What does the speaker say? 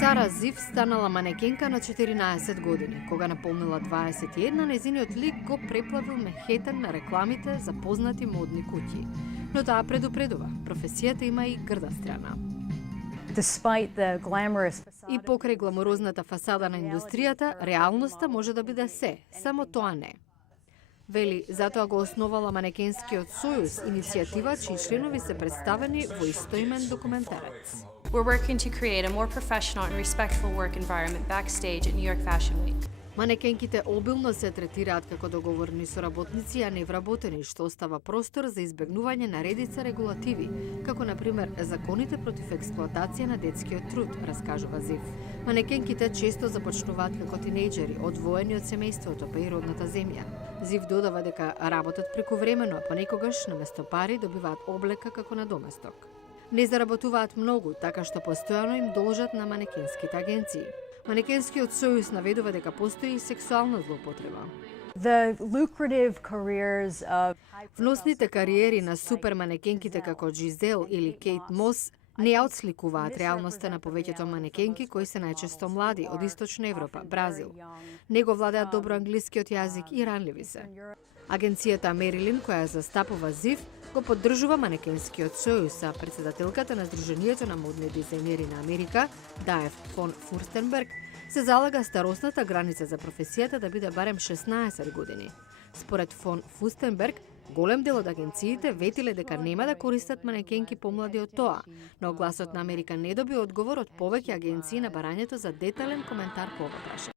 Сара Зив станала манекенка на 14 години. Кога наполнила 21, незиниот лик го преплавил Манхетен на рекламите за познати модни куќи. Но таа предупредува, професијата има и грда страна. И покрај гламурозната фасада на индустријата, реалноста може да биде се, само тоа не. Вели, затоа го основала Манекенскиот сојуз, иницијатива чии членови се представени во истоимен документарец. We're working to create a more professional and respectful work environment backstage at New York Fashion Week. Манекенките обилно се третираат како договорни соработници, а не вработени, што остава простор за избегнување на редица регулативи, како на пример законите против експлоатација на детскиот труд, раскажува Зив. Манекенките често започнуваат како тинејџери, одвоени од семејството па и родната земја. Зив додава дека работат прекувремено, а понекогаш наместо пари добиваат облека како на доместок. Не заработуваат многу, така што постојано им должат на манекенските агенции. Манекенскиот сојуз наведува дека постои сексуална злоупотреба. Вносните кариери на супер манекенките како Джизел или Кейт Мос не ја отсликуваат реалноста на повеќето манекенки кои се најчесто млади од Источна Европа, Бразил. Него владеат добро англискиот јазик и ранливи се. Агенцијата Мерилин, која застапува Зив, го поддржува Манекенскиот сојуз, а председателката на Сдруженијето на модни дизајнери на Америка, Даев фон Фурстенберг, се залага старосната граница за професијата да биде барем 16 години. Според фон Фурстенберг, голем дел од агенциите ветиле дека нема да користат манекенки помлади од тоа, но Гласот на Америка не доби одговор од повеќе агенции на барањето за детален коментар по ова прашање.